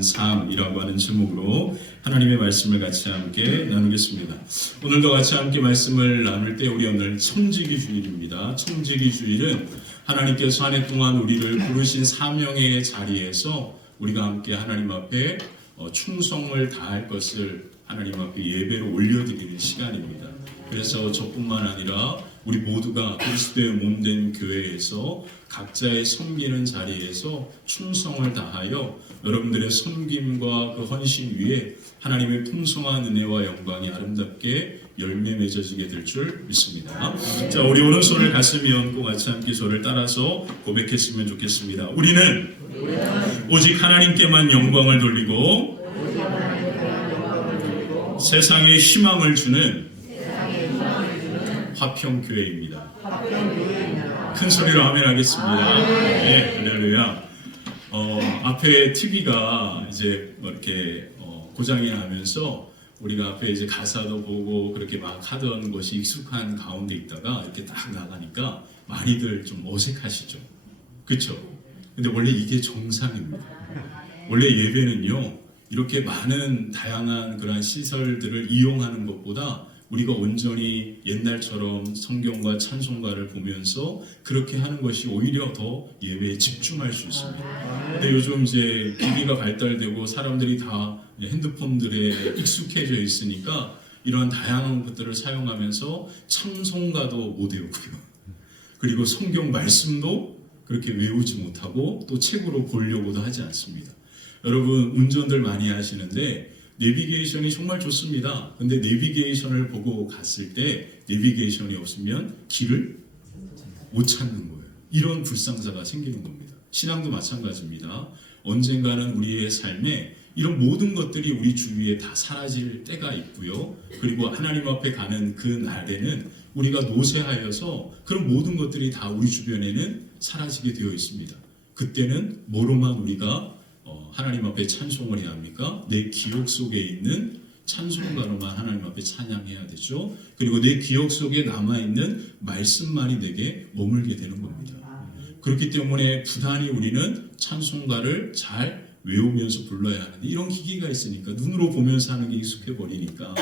위한 삶이라고 하는 제목으로 하나님의 말씀을 같이 함께 나누겠습니다. 오늘도 같이 함께 말씀을 나눌 때 우리 오늘 청지기 주일입니다. 청지기 주일은 하나님께서 한 해 동안 우리를 부르신 사명의 자리에서 우리가 함께 하나님 앞에 충성을 다할 것을 하나님 앞에 예배로 올려드리는 시간입니다. 그래서 저뿐만 아니라 우리 모두가 그리스도의 몸된 교회에서 각자의 섬기는 자리에서 충성을 다하여 여러분들의 섬김과 그 헌신 위에 하나님의 풍성한 은혜와 영광이 아름답게 열매 맺어지게 될 줄 믿습니다. 자, 우리 오른손을 가슴에 얹고 같이 함께 저를 따라서 고백했으면 좋겠습니다. 우리는 오직 하나님께만 영광을 돌리고 세상에 희망을 주는 화평교회입니다. 큰 소리로 아멘 하겠습니다. 네, 할렐루야. 앞에 TV가 이제 뭐 이렇게 고장이 나면서 우리가 앞에 이제 가사도 보고 그렇게 막 하던 것이 익숙한 가운데 있다가 이렇게 딱 나가니까 많이들 좀 어색하시죠? 그렇죠? 근데 원래 이게 정상입니다. 원래 예배는요, 이렇게 많은 다양한 그런 시설들을 이용하는 것보다 우리가 온전히 옛날처럼 성경과 찬송가를 보면서 그렇게 하는 것이 오히려 더 예배에 집중할 수 있습니다. 근데 요즘 이제 기기가 발달되고 사람들이 다 핸드폰들에 익숙해져 있으니까 이런 다양한 것들을 사용하면서 찬송가도 못 외우고요. 그리고 성경 말씀도 그렇게 외우지 못하고 또 책으로 보려고도 하지 않습니다. 여러분 운전들 많이 하시는데 내비게이션이 정말 좋습니다. 근데 내비게이션을 보고 갔을 때 내비게이션이 없으면 길을 못 찾는 거예요. 이런 불상사가 생기는 겁니다. 신앙도 마찬가지입니다. 언젠가는 우리의 삶에 이런 모든 것들이 우리 주위에 다 사라질 때가 있고요. 그리고 하나님 앞에 가는 그 날에는 우리가 노쇠하여서 그런 모든 것들이 다 우리 주변에는 사라지게 되어 있습니다. 그때는 뭐로만 우리가 하나님 앞에 찬송을 해야 합니까? 내 기억 속에 있는 찬송가로만 하나님 앞에 찬양해야 되죠. 그리고 내 기억 속에 남아있는 말씀만이 내게 머물게 되는 겁니다. 그렇기 때문에 부단히 우리는 찬송가를 잘 외우면서 불러야 하는데 이런 기기가 있으니까 눈으로 보면서 하는 게 익숙해 버리니까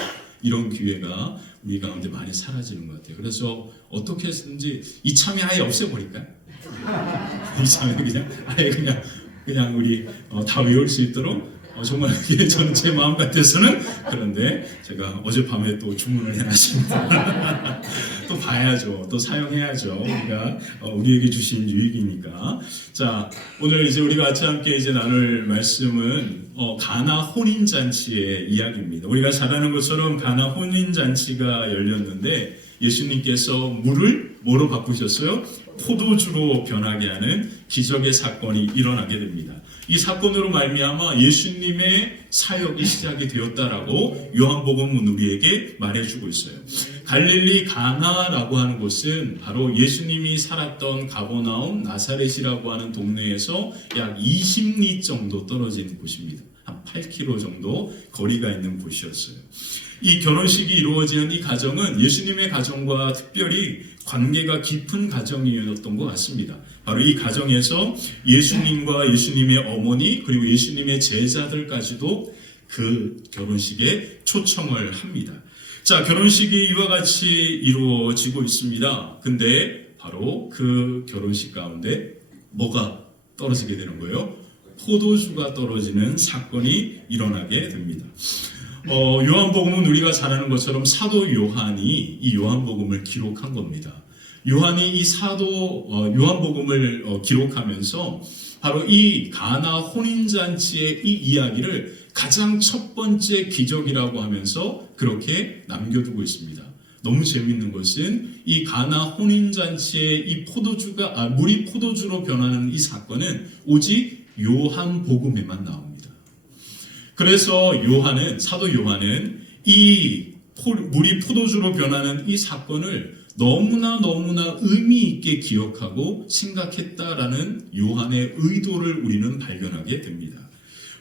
이런 기회가 우리 가운데 많이 사라지는 것 같아요. 그래서 어떻게 했든지 이참에 아예 없애버릴까요? 이참에 그냥 아예 그냥 우리 다 외울 수 있도록 정말 저는 제 마음 같아서는 그런데 제가 어젯밤에 또 주문을 해놨습니다. 또 봐야죠. 또 사용해야죠. 우리가 우리에게 주신 유익이니까. 자, 오늘 이제 우리가 같이 함께 이제 나눌 말씀은 가나 혼인잔치의 이야기입니다. 우리가 잘 아는 것처럼 가나 혼인잔치가 열렸는데 예수님께서 물을 뭐로 바꾸셨어요? 포도주로 변하게 하는 기적의 사건이 일어나게 됩니다. 이 사건으로 말미암아 예수님의 사역이 시작이 되었다라고 요한복음은 우리에게 말해주고 있어요. 갈릴리 가나라고 하는 곳은 바로 예수님이 살았던 가버나움 나사렛이라고 하는 동네에서 약 20리 정도 떨어진 곳입니다. 한 8km 정도 거리가 있는 곳이었어요. 이 결혼식이 이루어지는 이 가정은 예수님의 가정과 특별히 관계가 깊은 가정이었던 것 같습니다. 바로 이 가정에서 예수님과 예수님의 어머니 그리고 예수님의 제자들까지도 그 결혼식에 초청을 합니다. 자, 결혼식이 이와 같이 이루어지고 있습니다. 근데 바로 그 결혼식 가운데 뭐가 떨어지게 되는 거예요? 포도주가 떨어지는 사건이 일어나게 됩니다. 요한복음은 우리가 잘 아는 것처럼 사도 요한이 이 요한복음을 기록한 겁니다. 요한이 이 요한복음을 기록하면서 바로 이 가나 혼인잔치의 이 이야기를 가장 첫 번째 기적이라고 하면서 그렇게 남겨두고 있습니다. 너무 재밌는 것은 이 가나 혼인잔치의 이 물이 포도주로 변하는 이 사건은 오직 요한복음에만 나옵니다. 그래서 사도 요한은 이 물이 포도주로 변하는 이 사건을 너무나 의미 있게 기억하고 생각했다라는 요한의 의도를 우리는 발견하게 됩니다.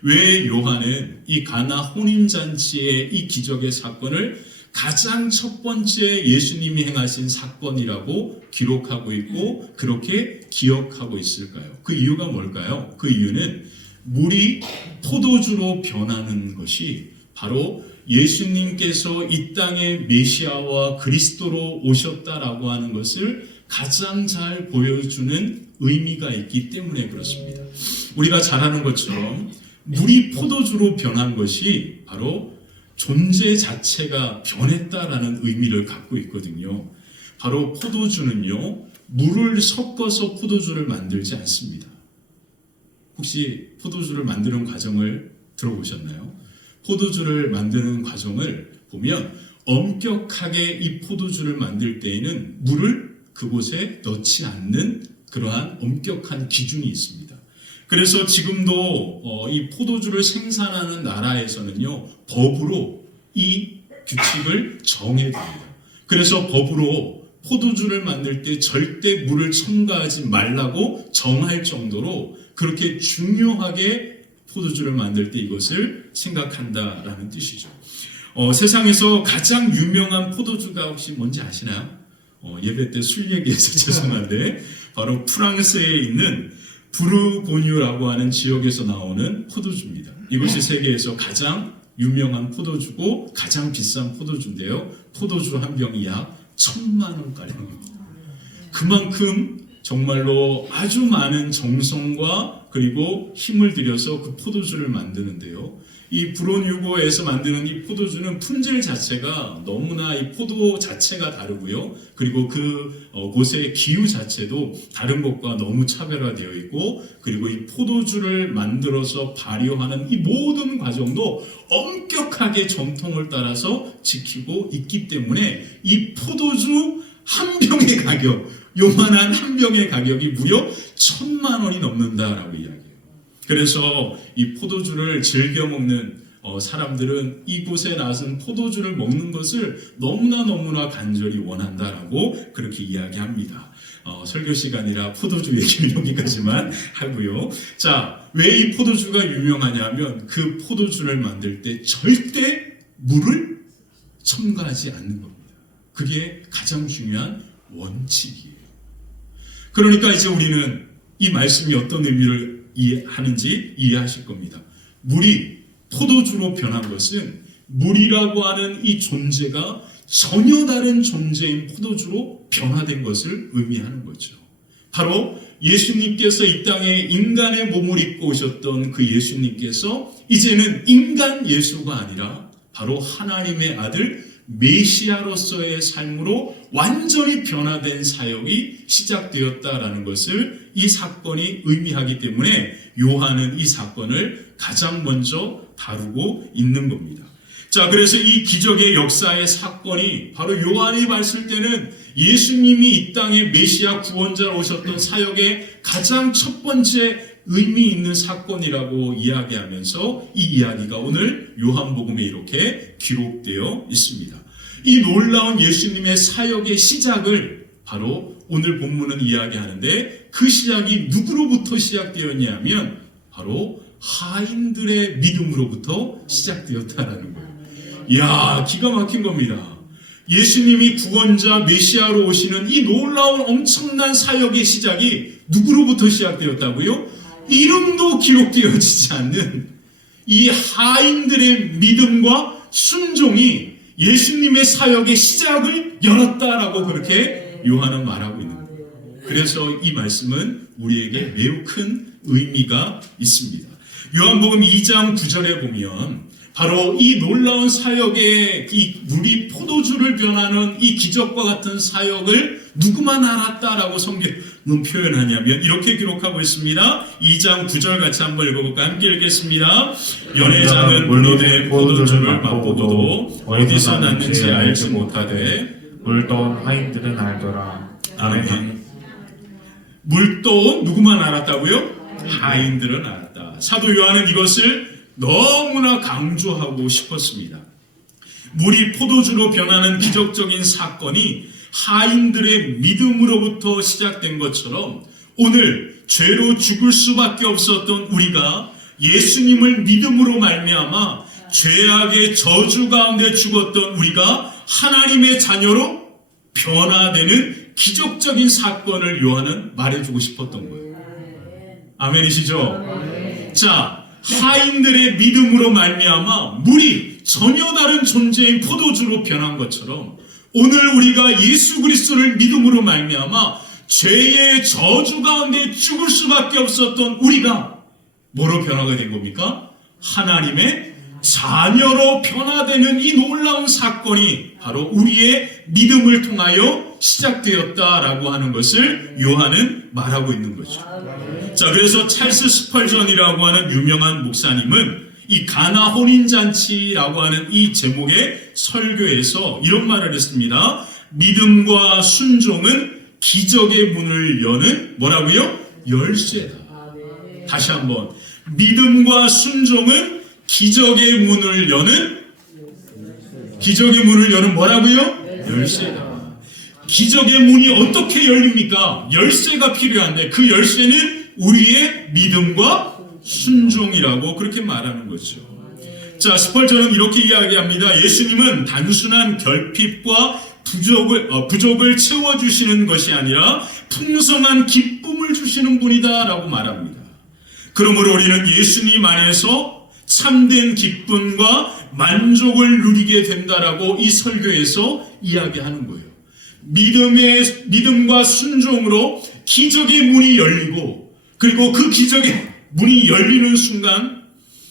왜 요한은 이 가나 혼인잔치의 이 기적의 사건을 가장 첫 번째 예수님이 행하신 사건이라고 기록하고 있고 그렇게 기억하고 있을까요? 그 이유가 뭘까요? 그 이유는 물이 포도주로 변하는 것이 바로 예수님께서 이 땅에 메시아와 그리스도로 오셨다라고 하는 것을 가장 잘 보여주는 의미가 있기 때문에 그렇습니다. 우리가 잘 아는 것처럼 물이 포도주로 변한 것이 바로 존재 자체가 변했다라는 의미를 갖고 있거든요. 바로 포도주는요, 물을 섞어서 포도주를 만들지 않습니다. 혹시 포도주를 만드는 과정을 들어보셨나요? 포도주를 만드는 과정을 보면 엄격하게 이 포도주를 만들 때에는 물을 그곳에 넣지 않는 그러한 엄격한 기준이 있습니다. 그래서 지금도 이 포도주를 생산하는 나라에서는요, 법으로 이 규칙을 정해둡니다. 그래서 법으로 포도주를 만들 때 절대 물을 첨가하지 말라고 정할 정도로 그렇게 중요하게 포도주를 만들 때 이것을 생각한다라는 뜻이죠. 세상에서 가장 유명한 포도주가 혹시 뭔지 아시나요? 예배 때 술 얘기해서 죄송한데 바로 프랑스에 있는 부르고뉴라고 하는 지역에서 나오는 포도주입니다. 이것이 세계에서 가장 유명한 포도주고 가장 비싼 포도주인데요. 포도주 한 병이 약 1,000,000원가량입니다. 그만큼 정말로 아주 많은 정성과 그리고 힘을 들여서 그 포도주를 만드는데요. 이 브로뉴고에서 만드는 이 포도주는 품질 자체가 너무나 이 포도 자체가 다르고요. 그리고 그 곳의 기후 자체도 다른 곳과 너무 차별화되어 있고, 그리고 이 포도주를 만들어서 발효하는 이 모든 과정도 엄격하게 정통을 따라서 지키고 있기 때문에 이 포도주 한 병의 가격, 요만한 한 병의 가격이 무려 1,000,000원이 넘는다라고 이야기해요. 그래서 이 포도주를 즐겨 먹는 사람들은 이곳에 나선 포도주를 먹는 것을 너무나 간절히 원한다라고 그렇게 이야기합니다. 설교 시간이라 포도주 얘기는 여기까지만 하고요. 자, 왜 이 포도주가 유명하냐면 그 포도주를 만들 때 절대 물을 첨가하지 않는 겁니다. 그게 가장 중요한 원칙이에요. 그러니까 이제 우리는 이 말씀이 어떤 의미를 하는지 이해하실 겁니다. 물이 포도주로 변한 것은 물이라고 하는 이 존재가 전혀 다른 존재인 포도주로 변화된 것을 의미하는 거죠. 바로 예수님께서 이 땅에 인간의 몸을 입고 오셨던 그 예수님께서 이제는 인간 예수가 아니라 바로 하나님의 아들 메시아로서의 삶으로 완전히 변화된 사역이 시작되었다라는 것을 이 사건이 의미하기 때문에 요한은 이 사건을 가장 먼저 다루고 있는 겁니다. 자, 그래서 이 기적의 역사의 사건이 바로 요한이 봤을 때는 예수님이 이 땅에 메시아 구원자로 오셨던 사역의 가장 첫 번째 의미 있는 사건이라고 이야기하면서 이 이야기가 오늘 요한복음에 이렇게 기록되어 있습니다. 이 놀라운 예수님의 사역의 시작을 바로 오늘 본문은 이야기하는데, 그 시작이 누구로부터 시작되었냐면 바로 하인들의 믿음으로부터 시작되었다라는 거예요. 이야, 기가 막힌 겁니다. 예수님이 구원자 메시아로 오시는 이 놀라운 엄청난 사역의 시작이 누구로부터 시작되었다고요? 이름도 기록되어지지 않는 이 하인들의 믿음과 순종이 예수님의 사역의 시작을 열었다라고 그렇게 요한은 말하고 있는 거예요. 그래서 이 말씀은 우리에게 매우 큰 의미가 있습니다. 요한복음 2장 9절에 보면 바로 이 놀라운 사역의 이 물이 포도주를 변하는 이 기적과 같은 사역을 누구만 알았다라고 성경은 표현하냐면 이렇게 기록하고 있습니다. 2장 9절 같이 한번 읽어볼까? 함께 읽겠습니다. 연회장은 물로 된 포도주를 맛보고도 어디서 났는지 알지 못하되 물도 하인들은 알더라. 아멘. 물도 누구만 알았다고요? 하인들은 알았다. 사도 요한은 이것을 너무나 강조하고 싶었습니다. 물이 포도주로 변하는 기적적인 사건이 하인들의 믿음으로부터 시작된 것처럼 오늘 죄로 죽을 수밖에 없었던 우리가 예수님을 믿음으로 말미암아 죄악의 저주 가운데 죽었던 우리가 하나님의 자녀로 변화되는 기적적인 사건을 요한은 말해주고 싶었던 거예요. 아멘이시죠? 자, 하인들의 믿음으로 말미암아 물이 전혀 다른 존재인 포도주로 변한 것처럼 오늘 우리가 예수 그리스도를 믿음으로 말미암아 죄의 저주 가운데 죽을 수밖에 없었던 우리가 뭐로 변화가 된 겁니까? 하나님의 자녀로 변화되는 이 놀라운 사건이 바로 우리의 믿음을 통하여 시작되었다라고 하는 것을 요한은 말하고 있는 거죠. 자, 그래서 찰스 스펄전이라고 하는 유명한 목사님은 이 가나 혼인잔치라고 하는 이 제목의 설교에서 이런 말을 했습니다. 믿음과 순종은 기적의 문을 여는 뭐라고요? 열쇠다. 다시 한번, 믿음과 순종은 기적의 문을 여는 뭐라고요? 열쇠다. 기적의 문이 어떻게 열립니까? 열쇠가 필요한데 그 열쇠는 우리의 믿음과 순종이라고 그렇게 말하는 거죠. 자, 스펄전은 이렇게 이야기합니다. 예수님은 단순한 결핍과 부족을 채워주시는 것이 아니라 풍성한 기쁨을 주시는 분이다라고 말합니다. 그러므로 우리는 예수님 안에서 참된 기쁨과 만족을 누리게 된다라고 이 설교에서 이야기하는 거예요. 믿음과 순종으로 기적의 문이 열리고, 그리고 그 기적의 문이 열리는 순간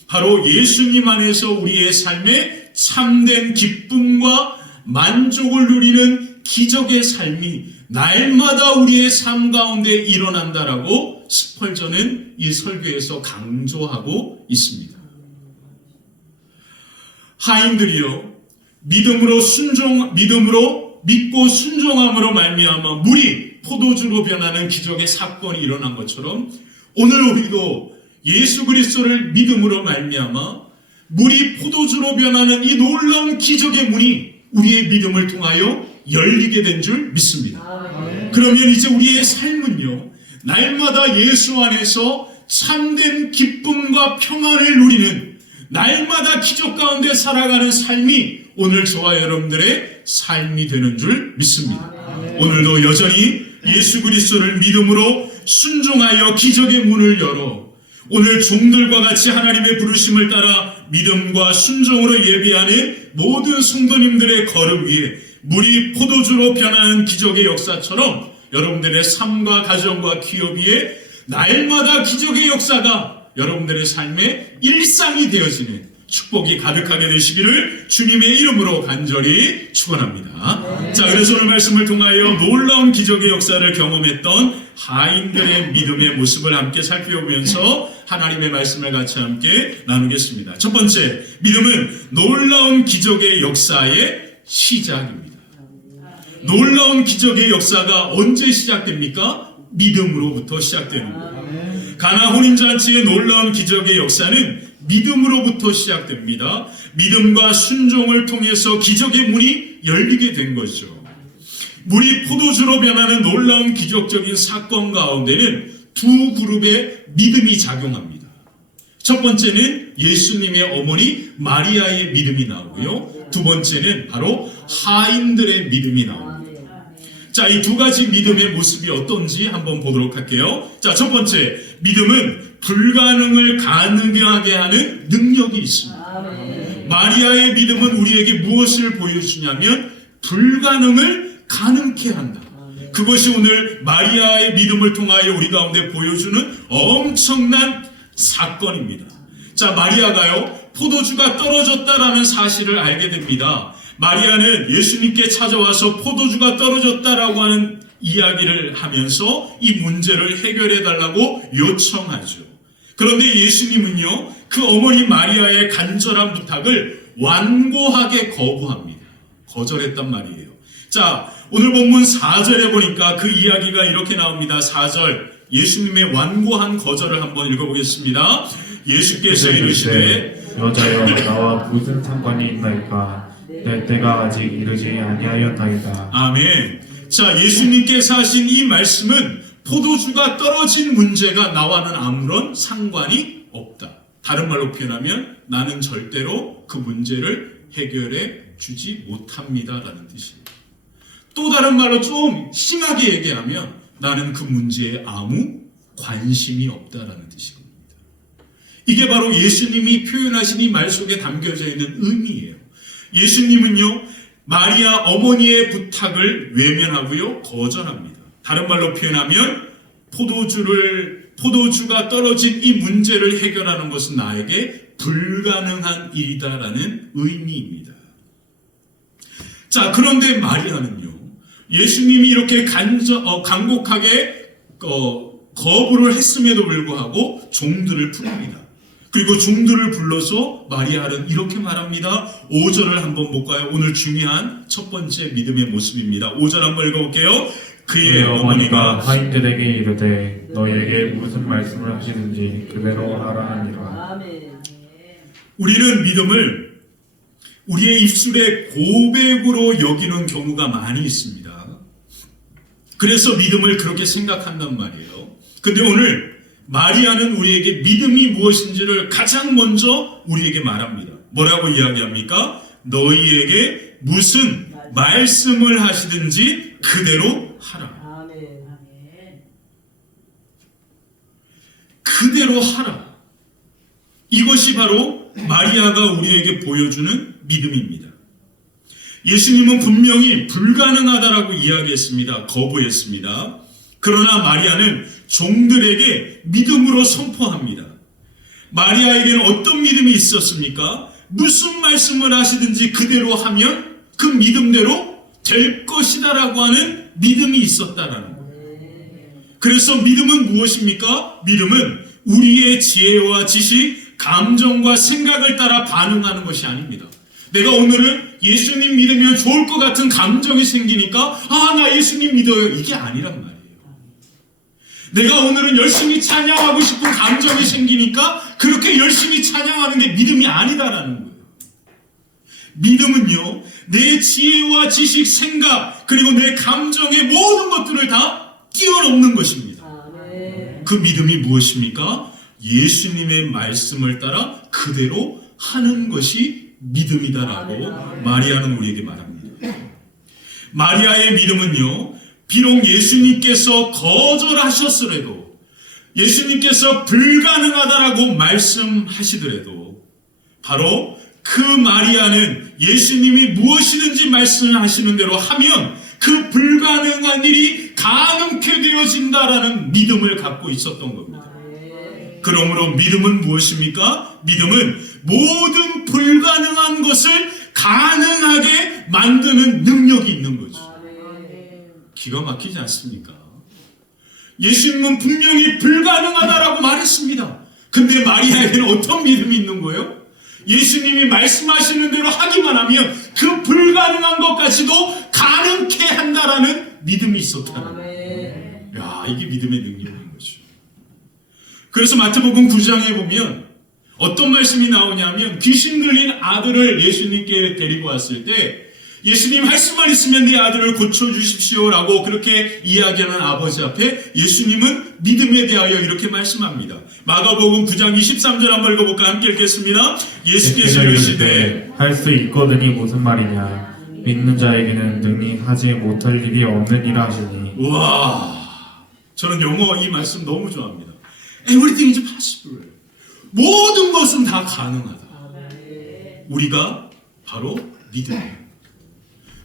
바로 예수님 안에서 우리의 삶에 참된 기쁨과 만족을 누리는 기적의 삶이 날마다 우리의 삶 가운데 일어난다라고 스펄전은 이 설교에서 강조하고 있습니다. 하인들이요, 믿음으로 믿고 순종함으로 말미암아 물이 포도주로 변하는 기적의 사건이 일어난 것처럼 오늘 우리도 예수 그리스도를 믿음으로 말미암아 물이 포도주로 변하는 이 놀라운 기적의 문이 우리의 믿음을 통하여 열리게 된 줄 믿습니다. 그러면 이제 우리의 삶은요, 날마다 예수 안에서 참된 기쁨과 평안을 누리는, 날마다 기적 가운데 살아가는 삶이 오늘 저와 여러분들의 삶이 되는 줄 믿습니다. 오늘도 여전히 예수 그리스도를 믿음으로 순종하여 기적의 문을 열어 오늘 종들과 같이 하나님의 부르심을 따라 믿음과 순종으로 예비하는 모든 성도님들의 걸음 위에 물이 포도주로 변하는 기적의 역사처럼 여러분들의 삶과 가정과 기업 위에 날마다 기적의 역사가 여러분들의 삶의 일상이 되어지는 축복이 가득하게 되시기를 주님의 이름으로 간절히 축원합니다. 자, 그래서 오늘 말씀을 통하여 놀라운 기적의 역사를 경험했던 하인들의 믿음의 모습을 함께 살펴보면서 하나님의 말씀을 같이 함께 나누겠습니다. 첫 번째, 믿음은 놀라운 기적의 역사의 시작입니다. 놀라운 기적의 역사가 언제 시작됩니까? 믿음으로부터 시작되는 거예요. 가나 혼인잔치의 놀라운 기적의 역사는 믿음으로부터 시작됩니다. 믿음과 순종을 통해서 기적의 문이 열리게 된 거죠. 물이 포도주로 변하는 놀라운 기적적인 사건 가운데는 두 그룹의 믿음이 작용합니다. 첫 번째는 예수님의 어머니 마리아의 믿음이 나오고요. 두 번째는 바로 하인들의 믿음이 나옵니다. 자, 이 두 가지 믿음의 모습이 어떤지 한번 보도록 할게요. 자, 첫 번째, 믿음은 불가능을 가능하게 하는 능력이 있습니다. 마리아의 믿음은 우리에게 무엇을 보여주냐면 불가능을 가능케 한다. 그것이 오늘 마리아의 믿음을 통하여 우리 가운데 보여주는 엄청난 사건입니다. 자, 마리아가요, 포도주가 떨어졌다라는 사실을 알게 됩니다. 마리아는 예수님께 찾아와서 포도주가 떨어졌다라고 하는 이야기를 하면서 이 문제를 해결해 달라고 요청하죠. 그런데 예수님은요, 그 어머니 마리아의 간절한 부탁을 완고하게 거부합니다. 거절했단 말이에요. 자, 오늘 본문 4절에 보니까 그 이야기가 이렇게 나옵니다. 4절, 예수님의 완고한 거절을 한번 읽어보겠습니다. 예수께서 이르시되 여자여 나와 무슨 상관이 있나이까 내 때가 아직 이르지 아니하였나이다. 아멘. 자, 예수님께서 하신 이 말씀은 포도주가 떨어진 문제가 나와는 아무런 상관이 없다. 다른 말로 표현하면 나는 절대로 그 문제를 해결해 주지 못합니다라는 뜻입니다. 또 다른 말로 좀 심하게 얘기하면 나는 그 문제에 아무 관심이 없다라는 뜻입니다. 이게 바로 예수님이 표현하신 이 말 속에 담겨져 있는 의미예요. 예수님은요, 마리아 어머니의 부탁을 외면하고요, 거절합니다. 다른 말로 표현하면 포도주가 떨어진 이 문제를 해결하는 것은 나에게 불가능한 일이다라는 의미입니다. 자, 그런데 마리아는요, 예수님이 이렇게 간곡하게 거부를 했음에도 불구하고 종들을 부릅니다. 그리고 종들을 불러서 마리아는 이렇게 말합니다. 5절을 한번 볼까요? 오늘 중요한 첫 번째 믿음의 모습입니다. 5절 한번 읽어볼게요. 그의 어머니가 하인들에게 이르되 너희에게 무슨 말씀을 하시든지 그대로 하라느니라. 우리는 믿음을 우리의 입술의 고백으로 여기는 경우가 많이 있습니다. 그래서 믿음을 그렇게 생각한단 말이에요. 근데 오늘 마리아는 우리에게 믿음이 무엇인지를 가장 먼저 우리에게 말합니다. 뭐라고 이야기합니까? 너희에게 무슨 말씀을 하시든지 그대로 하라. 그대로 하라. 이것이 바로 마리아가 우리에게 보여주는 믿음입니다. 예수님은 분명히 불가능하다라고 이야기했습니다. 거부했습니다. 그러나 마리아는 종들에게 믿음으로 선포합니다. 마리아에게는 어떤 믿음이 있었습니까? 무슨 말씀을 하시든지 그대로 하면 그 믿음대로 될 것이다라고 하는 믿음이 있었다라는 거예요. 그래서 믿음은 무엇입니까? 믿음은 우리의 지혜와 지식, 감정과 생각을 따라 반응하는 것이 아닙니다. 내가 오늘은 예수님 믿으면 좋을 것 같은 감정이 생기니까 나 예수님 믿어요. 이게 아니란 말이에요. 내가 오늘은 열심히 찬양하고 싶은 감정이 생기니까 그렇게 열심히 찬양하는 게 믿음이 아니다라는 거예요. 믿음은요, 내 지혜와 지식, 생각, 그리고 내 감정의 모든 것들을 다 뛰어넘는 것입니다. 그 믿음이 무엇입니까? 예수님의 말씀을 따라 그대로 하는 것이 믿음이다라고 마리아는 우리에게 말합니다. 마리아의 믿음은요, 비록 예수님께서 거절하셨으래도, 예수님께서 불가능하다라고 말씀하시더라도 바로 그 마리아는 예수님이 무엇이든지 말씀하시는 대로 하면 그 불가능한 일이 가능케 되어진다라는 믿음을 갖고 있었던 겁니다. 그러므로 믿음은 무엇입니까? 믿음은 모든 불가능한 것을 가능하게 만드는 능력이 있는 거죠. 기가 막히지 않습니까? 예수님은 분명히 불가능하다라고 말했습니다. 근데 마리아에게는 어떤 믿음이 있는 거예요? 예수님이 말씀하시는 대로 하기만 하면 그 불가능한 것까지도 가능케 한다라는 믿음이 있었다는 거예요. 야, 이게 믿음의 능력인 거죠. 그래서 마태복음 9장에 보면 어떤 말씀이 나오냐면 귀신 들린 아들을 예수님께 데리고 왔을 때 예수님 할 수만 있으면 내 아들을 고쳐주십시오라고 그렇게 이야기하는 아버지 앞에 예수님은 믿음에 대하여 이렇게 말씀합니다. 마가복음 9장 23절 한번 읽어볼까? 함께 읽겠습니다. 예수께서 이르시되 할 수 있거든이 무슨 말이냐 믿는 자에게는 능히 하지 못할 일이 없느니라 하시니. 와, 저는 영어 이 말씀 너무 좋아합니다. Everything is possible. 모든 것은 다 가능하다. 우리가 바로 믿음이에요.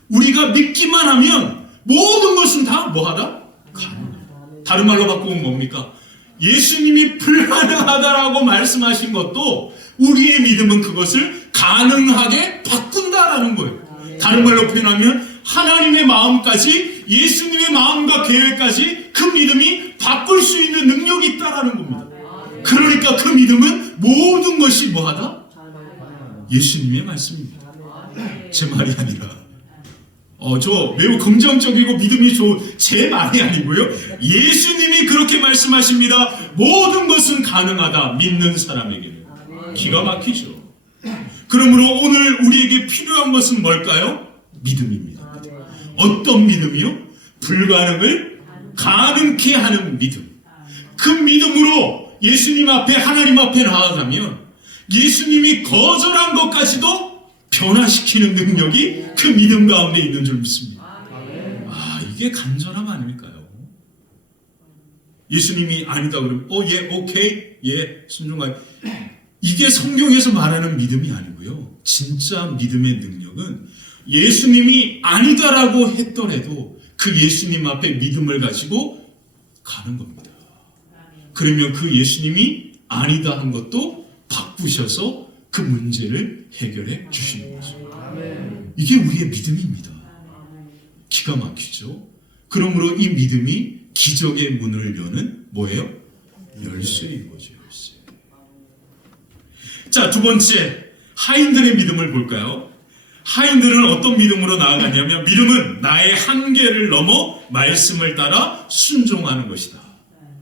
우리가 믿기만 하면 모든 것은 다 뭐하다? 가능하다. 다른 말로 바꾸면 뭡니까? 예수님이 불가능하다라고 말씀하신 것도 우리의 믿음은 그것을 가능하게 바꾼다라는 거예요. 다른 말로 표현하면 하나님의 마음까지, 예수님의 마음과 계획까지 그 믿음이 바꿀 수 있는 능력이 있다라는 겁니다. 그러니까 그 믿음은 모든 것이 뭐하다? 예수님의 말씀입니다. 제 말이 아니라 저 매우 긍정적이고 믿음이 좋은 제 말이 아니고요. 예수님이 그렇게 말씀하십니다. 모든 것은 가능하다. 믿는 사람에게는. 기가 막히죠. 그러므로 오늘 우리에게 필요한 것은 뭘까요? 믿음입니다. 어떤 믿음이요? 불가능을 가능케 하는 믿음. 그 믿음으로 예수님 앞에, 하나님 앞에 나아가면 예수님이 거절한 것까지도 변화시키는 능력이 그 믿음 가운데 있는 줄 믿습니다. 이게 간절함 아닐까요? 예수님이 아니다 그러면 예, 오케이, 예, 순종하여 이게 성경에서 말하는 믿음이 아니고요. 진짜 믿음의 능력은 예수님이 아니다라고 했더라도 그 예수님 앞에 믿음을 가지고 가는 겁니다. 그러면 그 예수님이 아니다 한 것도 바꾸셔서 그 문제를 해결해 주시는 거죠. 이게 우리의 믿음입니다. 기가 막히죠. 그러므로 이 믿음이 기적의 문을 여는 뭐예요? 열쇠인 거죠. 열쇠. 자, 두 번째, 하인들의 믿음을 볼까요? 하인들은 어떤 믿음으로 나아가냐면, 믿음은 나의 한계를 넘어 말씀을 따라 순종하는 것이다.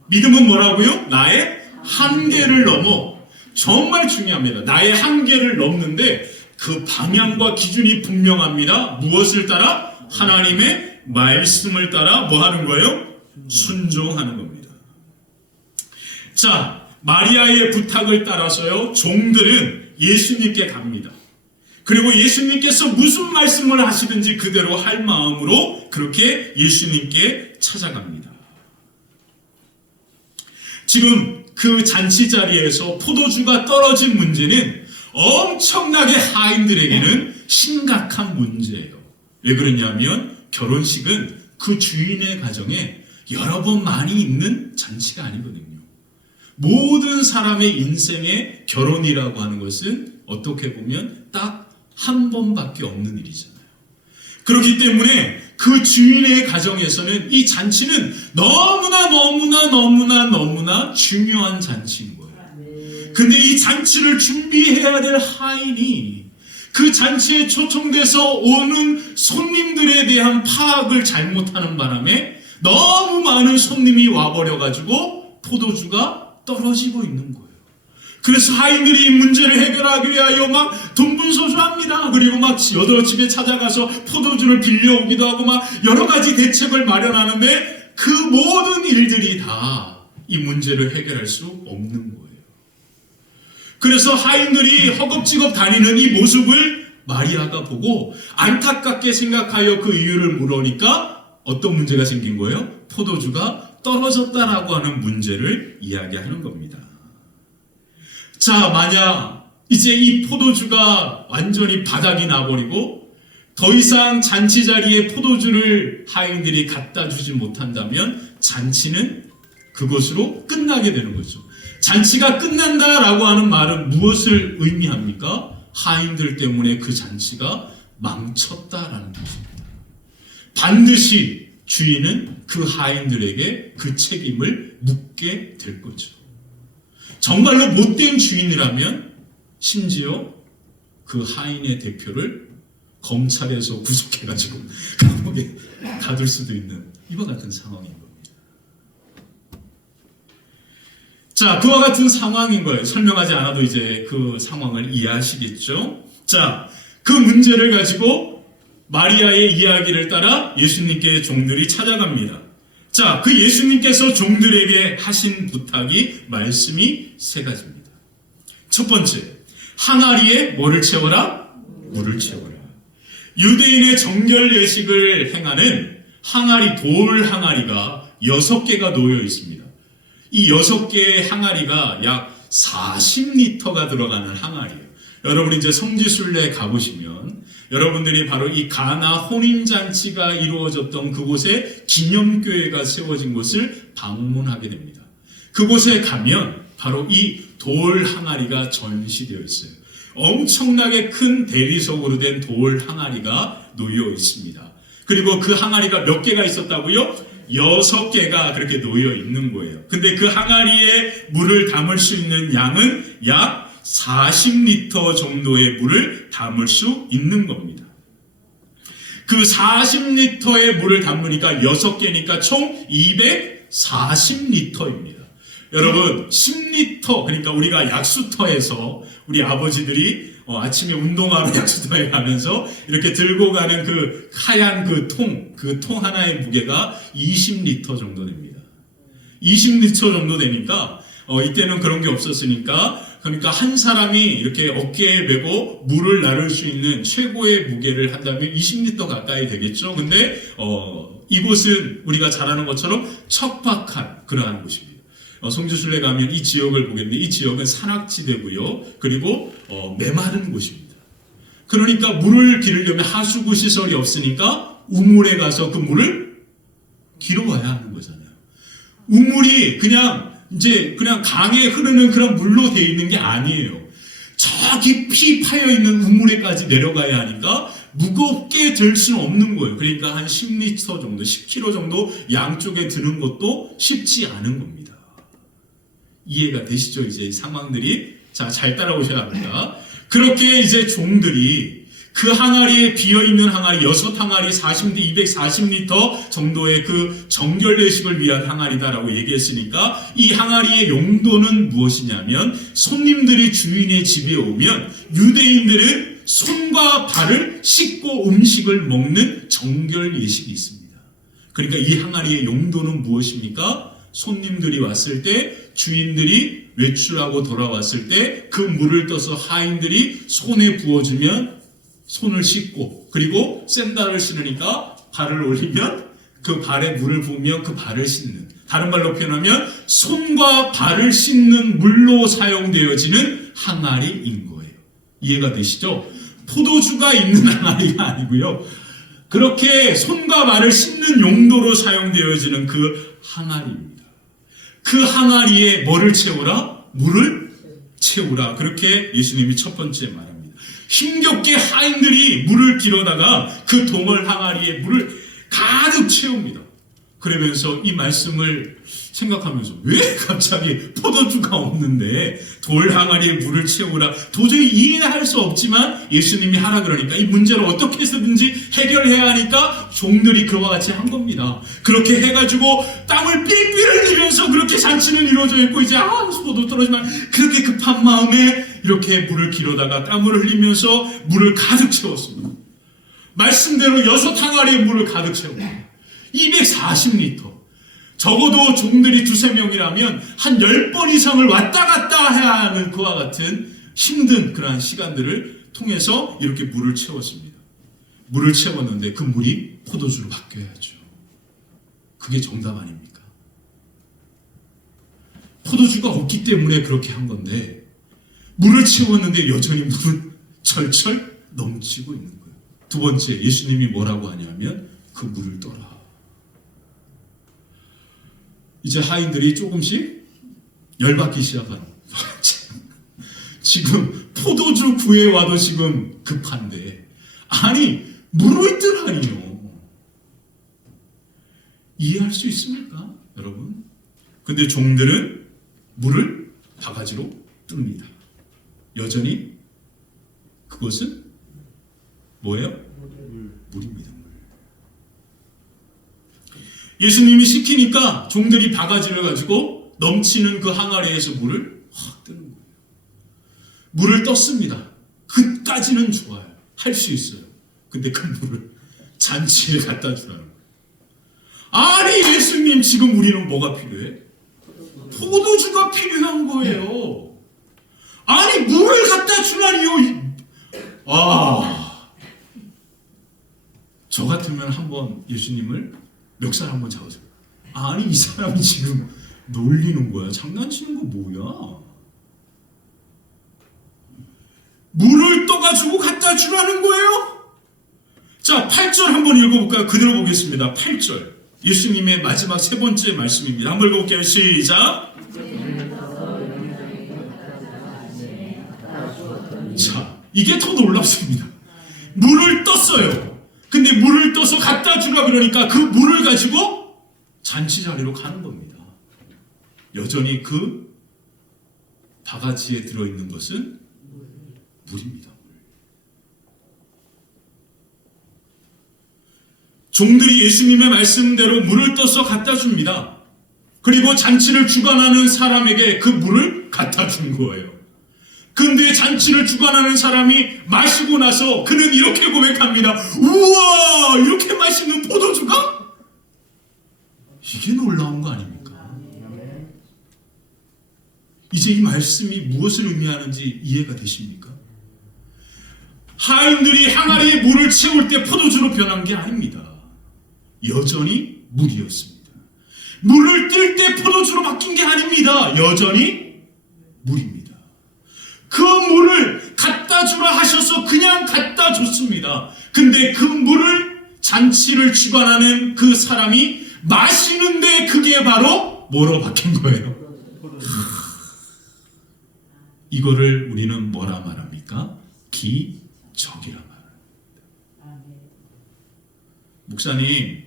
믿음은 뭐라고요? 나의 한계를 넘어. 정말 중요합니다. 나의 한계를 넘는데 그 방향과 기준이 분명합니다. 무엇을 따라? 하나님의 말씀을 따라 뭐 하는 거예요? 순종하는 겁니다. 자, 마리아의 부탁을 따라서요, 종들은 예수님께 갑니다. 그리고 예수님께서 무슨 말씀을 하시든지 그대로 할 마음으로 그렇게 예수님께 찾아갑니다. 지금 그 잔치 자리에서 포도주가 떨어진 문제는 엄청나게 하인들에게는 심각한 문제예요. 왜 그러냐면 결혼식은 그 주인의 가정에 여러 번 많이 있는 잔치가 아니거든요. 모든 사람의 인생의 결혼이라고 하는 것은 어떻게 보면 딱 한 번밖에 없는 일이잖아요. 그렇기 때문에 그 주인의 가정에서는 이 잔치는 너무나 중요한 잔치인 거예요. 근데 이 잔치를 준비해야 될 하인이 그 잔치에 초청돼서 오는 손님들에 대한 파악을 잘못하는 바람에 너무 많은 손님이 와버려가지고 포도주가 떨어지고 있는 거예요. 그래서 하인들이 이 문제를 해결하기 위하여 막 돈분서주합니다. 그리고 막 여러 집에 찾아가서 포도주를 빌려오기도 하고 막 여러 가지 대책을 마련하는데 그 모든 일들이 다 이 문제를 해결할 수 없는 거예요. 그래서 하인들이 허겁지겁 다니는 이 모습을 마리아가 보고 안타깝게 생각하여 그 이유를 물으니까 어떤 문제가 생긴 거예요? 포도주가 떨어졌다라고 하는 문제를 이야기하는 겁니다. 자, 만약 이제 이 포도주가 완전히 바닥이 나버리고 더 이상 잔치 자리에 포도주를 하인들이 갖다 주지 못한다면 잔치는 그것으로 끝나게 되는 거죠. 잔치가 끝난다라고 하는 말은 무엇을 의미합니까? 하인들 때문에 그 잔치가 망쳤다라는 것입니다. 반드시 주인은 그 하인들에게 그 책임을 묻게 될 거죠. 정말로 못된 주인이라면 심지어 그 하인의 대표를 검찰에서 구속해가지고 감옥에 가둘 수도 있는 이와 같은 상황인 겁니다. 자, 그와 같은 상황인 거예요. 설명하지 않아도 이제 그 상황을 이해하시겠죠? 자, 그 문제를 가지고 마리아의 이야기를 따라 예수님께 종들이 찾아갑니다. 자, 그 예수님께서 종들에게 하신 부탁이 말씀이 세 가지입니다. 첫 번째, 항아리에 뭐를 채워라? 물을 채워라. 유대인의 정결 예식을 행하는 항아리, 돌 항아리가 6개가 놓여 있습니다. 이 6개의 항아리가 약 40리터가 들어가는 항아리예요. 여러분 이제 성지순례 가보시면 여러분들이 바로 이 가나 혼인잔치가 이루어졌던 그곳에 기념교회가 세워진 곳을 방문하게 됩니다. 그곳에 가면 바로 이 돌 항아리가 전시되어 있어요. 엄청나게 큰 대리석으로 된 돌 항아리가 놓여 있습니다. 그리고 그 항아리가 몇 개가 있었다고요? 6개가 그렇게 놓여 있는 거예요. 근데 그 항아리에 물을 담을 수 있는 양은 약 40리터 정도의 물을 담을 수 있는 겁니다. 그 40리터의 물을 담으니까 6개니까 총 240리터입니다. 여러분 10리터, 그러니까 우리가 약수터에서 우리 아버지들이 아침에 운동하러 약수터에 가면서 이렇게 들고 가는 그 하얀 그 통 하나의 무게가 20리터 정도 됩니다. 20리터 정도 되니까 이때는 그런 게 없었으니까, 그러니까 한 사람이 이렇게 어깨에 메고 물을 나를 수 있는 최고의 무게를 한다면 20리터 가까이 되겠죠. 근데 이곳은 우리가 잘 아는 것처럼 척박한 그러한 곳입니다. 성지순례 가면 이 지역을 보겠는데 이 지역은 산악지대고요. 그리고 메마른 곳입니다. 그러니까 물을 기르려면 하수구 시설이 없으니까 우물에 가서 그 물을 길어와야 하는 거잖아요. 우물이 그냥 강에 흐르는 그런 물로 되어 있는 게 아니에요. 저 깊이 파여 있는 우물에까지 내려가야 하니까 무겁게 들 수는 없는 거예요. 그러니까 한 10리터 정도, 10kg 정도 양쪽에 드는 것도 쉽지 않은 겁니다. 이해가 되시죠? 이제 이 상황들이. 자, 잘 따라오셔야 합니다. 그렇게 이제 종들이 그 항아리에 비어있는 항아리 6항아리 40대 240리터 정도의 그 정결례식을 위한 항아리다라고 얘기했으니까 이 항아리의 용도는 무엇이냐면 손님들이 주인의 집에 오면 유대인들은 손과 발을 씻고 음식을 먹는 정결례식이 있습니다. 그러니까 이 항아리의 용도는 무엇입니까? 손님들이 왔을 때 주인들이 외출하고 돌아왔을 때 그 물을 떠서 하인들이 손에 부어주면 손을 씻고 그리고 샌들을 신으니까 발을 올리면 그 발에 물을 부으면 그 발을 씻는, 다른 말로 표현하면 손과 발을 씻는 물로 사용되어지는 항아리인 거예요. 이해가 되시죠? 포도주가 있는 항아리가 아니고요. 그렇게 손과 발을 씻는 용도로 사용되어지는 그 항아리입니다. 그 항아리에 뭐를 채우라? 물을 채우라. 그렇게 예수님이 첫 번째 말합니다. 힘겹게 하인들이 물을 길어다가 그 동을 항아리에 물을 가득 채웁니다. 그러면서 이 말씀을 생각하면서 왜 갑자기 포도주가 없는데 돌 항아리에 물을 채우라, 도저히 이해할 수 없지만 예수님이 하라 그러니까 이 문제를 어떻게 해서든지 해결해야 하니까 종들이 그와 같이 한 겁니다. 그렇게 해가지고 땀을 삐삐 흘리면서 그렇게 잔치는 이루어져 있고 이제 포도 떨어지면 그렇게 급한 마음에 이렇게 물을 길어다가 땀을 흘리면서 물을 가득 채웠습니다. 말씀대로 6항아리에 물을 가득 채웁니다. 240리터. 적어도 종들이 2-3명이라면 한 10번 이상을 왔다 갔다 해야 하는 그와 같은 힘든 그러한 시간들을 통해서 이렇게 물을 채웠습니다. 물을 채웠는데 그 물이 포도주로 바뀌어야죠. 그게 정답 아닙니까? 포도주가 없기 때문에 그렇게 한 건데 물을 채웠는데 여전히 물은 철철 넘치고 있는 거예요. 두 번째, 예수님이 뭐라고 하냐면 그 물을 떠라. 이제 하인들이 조금씩 열받기 시작하는 지금 포도주 구해와도 지금 급한데 아니 물을 뜨라니요. 이해할 수 있습니까 여러분? 근데 종들은 물을 바가지로 뜹니다. 여전히 그것은 뭐예요? 물입니다. 예수님이 시키니까 종들이 바가지를 가지고 넘치는 그 항아리에서 물을 확 뜨는 거예요. 물을 떴습니다. 그까지는 좋아요. 할 수 있어요. 근데 그 물을 잔치에 갖다 주라는 거예요. 아니 예수님 지금 우리는 뭐가 필요해? 포도주가 필요한 거예요. 아니 물을 갖다 주라니요. 저 같으면 한번 예수님을 멱살 한번 잡아서 아니 이 사람이 지금 놀리는 거야? 장난치는 거 뭐야? 물을 떠가지고 갖다 주라는 거예요? 자 8절 한번 읽어볼까요? 그대로 보겠습니다. 8절 예수님의 마지막 세 번째 말씀입니다. 한번 읽어볼게요. 시작. 자 이게 더 놀랍습니다. 물을 떴어요. 근데 물을 떠서 갖다 주라 그러니까 그 물을 가지고 잔치 자리로 가는 겁니다. 여전히 그 바가지에 들어있는 것은 물입니다. 종들이 예수님의 말씀대로 물을 떠서 갖다 줍니다. 그리고 잔치를 주관하는 사람에게 그 물을 갖다 준 거예요. 근데 잔치를 주관하는 사람이 마시고 나서 그는 이렇게 고백합니다. 우와 이렇게 맛있는 포도주가? 이게 놀라운 거 아닙니까? 이제 이 말씀이 무엇을 의미하는지 이해가 되십니까? 하인들이 항아리에 물을 채울 때 포도주로 변한 게 아닙니다. 여전히 물이었습니다. 물을 뜰 때 포도주로 바뀐 게 아닙니다. 여전히 물입니다. 그 물을 갖다 주라 하셔서 그냥 갖다 줬습니다. 근데 그 물을 잔치를 주관하는 그 사람이 마시는데 그게 바로 뭐로 바뀐 거예요? 이거를 우리는 뭐라 말합니까? 기적이라 말합니다. 목사님,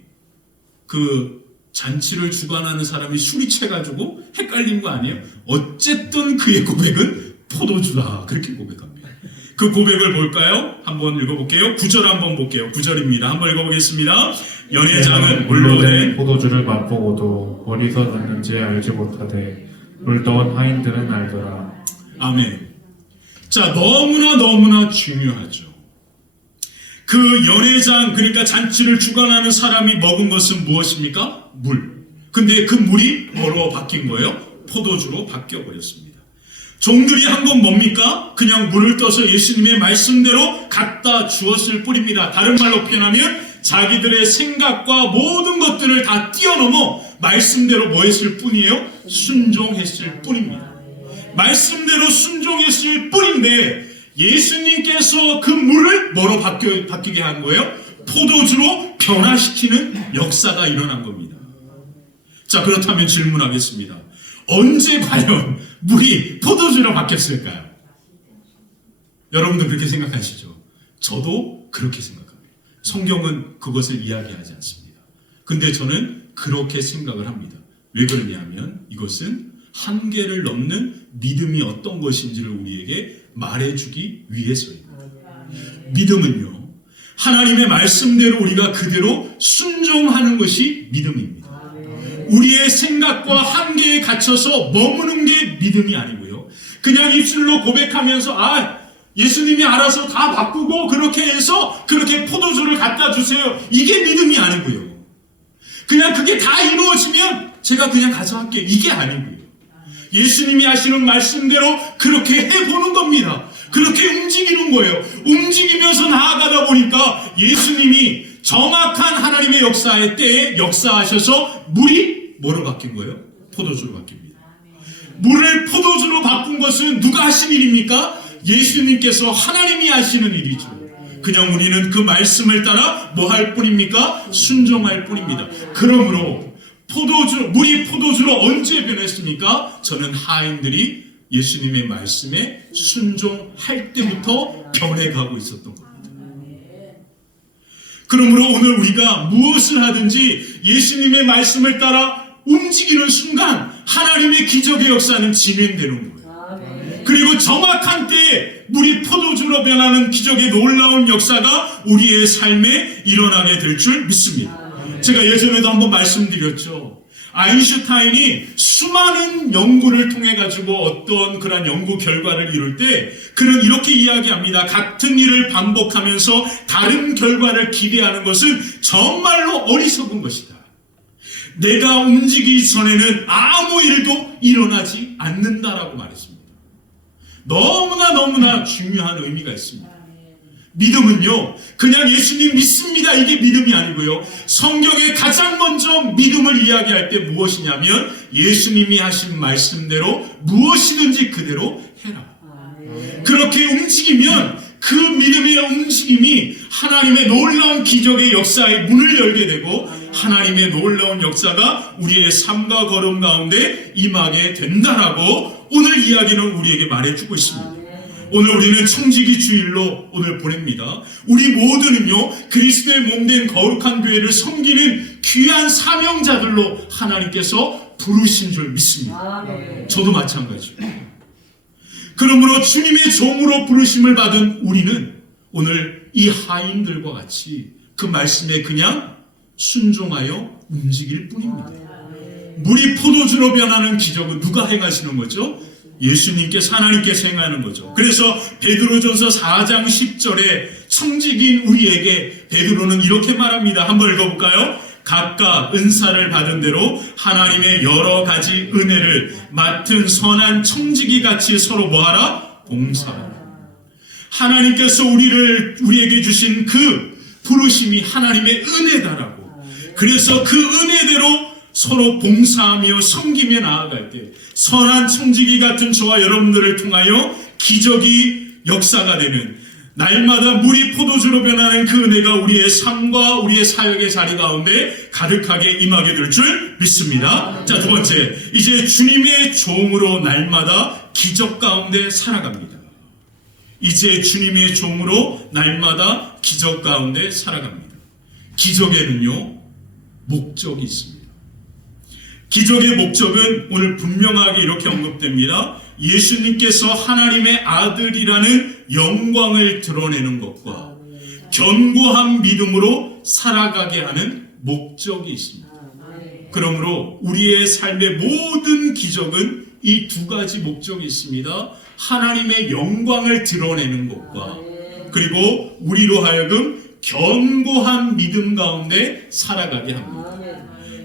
그 잔치를 주관하는 사람이 술이 채가지고 헷갈린 거 아니에요? 어쨌든 그의 고백은 포도주다, 그렇게 고백합니다. 그 고백을 볼까요? 한번 읽어볼게요. 9절 한번 볼게요. 9절입니다. 한번 읽어보겠습니다. 연회장은 물로 된 포도주를 맛보고도 어디서 났는지 알지 못하되 물떠온 하인들은 알더라. 아멘. 자, 너무나 중요하죠. 그 연회장, 그러니까 잔치를 주관하는 사람이 먹은 것은 무엇입니까? 물. 근데 그 물이 뭐로 바뀐 거예요? 포도주로 바뀌어 버렸습니다. 종들이 한 건 뭡니까? 그냥 물을 떠서 예수님의 말씀대로 갖다 주었을 뿐입니다. 다른 말로 표현하면 자기들의 생각과 모든 것들을 다 뛰어넘어 말씀대로 뭐 했을 뿐이에요? 순종했을 뿐입니다. 말씀대로 순종했을 뿐인데 예수님께서 그 물을 뭐로 바뀌게 한 거예요? 포도주로 변화시키는 역사가 일어난 겁니다. 자, 그렇다면 질문하겠습니다. 언제 과연 물이 포도주로 바뀌었을까요? 여러분도 그렇게 생각하시죠? 저도 그렇게 생각합니다. 성경은 그것을 이야기하지 않습니다. 근데 저는 그렇게 생각을 합니다. 왜 그러냐면 이것은 한계를 넘는 믿음이 어떤 것인지를 우리에게 말해주기 위해서입니다. 믿음은요, 하나님의 말씀대로 우리가 그대로 순종하는 것이 믿음입니다. 우리의 생각과 한계에 갇혀서 머무는 게 믿음이 아니고요, 그냥 입술로 고백하면서 예수님이 알아서 다 바꾸고 그렇게 해서 그렇게 포도주를 갖다 주세요, 이게 믿음이 아니고요, 그냥 그게 다 이루어지면 제가 그냥 가서 할게요, 이게 아니고요, 예수님이 하시는 말씀대로 그렇게 해보는 겁니다. 그렇게 움직이는 거예요. 움직이면서 나아가다 보니까 예수님이 정확한 하나님의 역사의 때에 역사하셔서 물이 뭐로 바뀐 거예요? 포도주로 바뀝니다. 물을 포도주로 바꾼 것은 누가 하신 일입니까? 예수님께서 하나님이 하시는 일이죠. 그냥 우리는 그 말씀을 따라 뭐 할 뿐입니까? 순종할 뿐입니다. 그러므로 물이 포도주로 언제 변했습니까? 저는 하인들이 예수님의 말씀에 순종할 때부터 변해가고 있었던 겁니다. 그러므로 오늘 우리가 무엇을 하든지 예수님의 말씀을 따라 움직이는 순간 하나님의 기적의 역사는 진행되는 거예요. 그리고 정확한 때에 물이 포도주로 변하는 기적의 놀라운 역사가 우리의 삶에 일어나게 될 줄 믿습니다. 제가 예전에도 한번 말씀드렸죠. 아인슈타인이 수많은 연구를 통해 가지고 어떤 그런 연구 결과를 이룰 때 그는 이렇게 이야기합니다. 같은 일을 반복하면서 다른 결과를 기대하는 것은 정말로 어리석은 것이다. 내가 움직이기 전에는 아무 일도 일어나지 않는다라고 말했습니다. 너무나 중요한 의미가 있습니다. 믿음은요, 그냥 예수님 믿습니다, 이게 믿음이 아니고요, 성경에 가장 먼저 믿음을 이야기할 때 무엇이냐면 예수님이 하신 말씀대로 무엇이든지 그대로 해라. 그렇게 움직이면 그 믿음의 움직임이 하나님의 놀라운 기적의 역사의 문을 열게 되고 하나님의 놀라운 역사가 우리의 삶과 걸음 가운데 임하게 된다라고 오늘 이야기는 우리에게 말해주고 있습니다. 오늘 우리는 청지기 주일로 오늘 보냅니다. 우리 모두는요, 그리스도의 몸된 거룩한 교회를 섬기는 귀한 사명자들로 하나님께서 부르신 줄 믿습니다. 저도 마찬가지죠. 그러므로 주님의 종으로 부르심을 받은 우리는 오늘 이 하인들과 같이 그 말씀에 그냥 순종하여 움직일 뿐입니다. 물이 포도주로 변하는 기적은 누가 행하시는 거죠? 예수님께서, 하나님께서 행하는 거죠. 그래서 베드로전서 4장 10절에 청지기인 우리에게 베드로는 이렇게 말합니다. 한번 읽어볼까요? 각각 은사를 받은 대로 하나님의 여러 가지 은혜를 맡은 선한 청지기같이 서로 뭐하라? 봉사하라. 하나님께서 우리에게 주신 그 부르심이 하나님의 은혜다라고. 그래서 그 은혜대로 서로 봉사하며 섬기며 나아갈 때 선한 청지기 같은 저와 여러분들을 통하여 기적이 역사가 되는, 날마다 물이 포도주로 변하는 그 은혜가 우리의 삶과 우리의 사역의 자리 가운데 가득하게 임하게 될 줄 믿습니다. 자, 두 번째, 이제 주님의 종으로 날마다 기적 가운데 살아갑니다. 이제 주님의 종으로 날마다 기적 가운데 살아갑니다. 기적에는요, 목적이 있습니다. 기적의 목적은 오늘 분명하게 이렇게 언급됩니다. 예수님께서 하나님의 아들이라는 영광을 드러내는 것과 견고한 믿음으로 살아가게 하는 목적이 있습니다. 그러므로 우리의 삶의 모든 기적은 이 두 가지 목적이 있습니다. 하나님의 영광을 드러내는 것과 그리고 우리로 하여금 견고한 믿음 가운데 살아가게 합니다.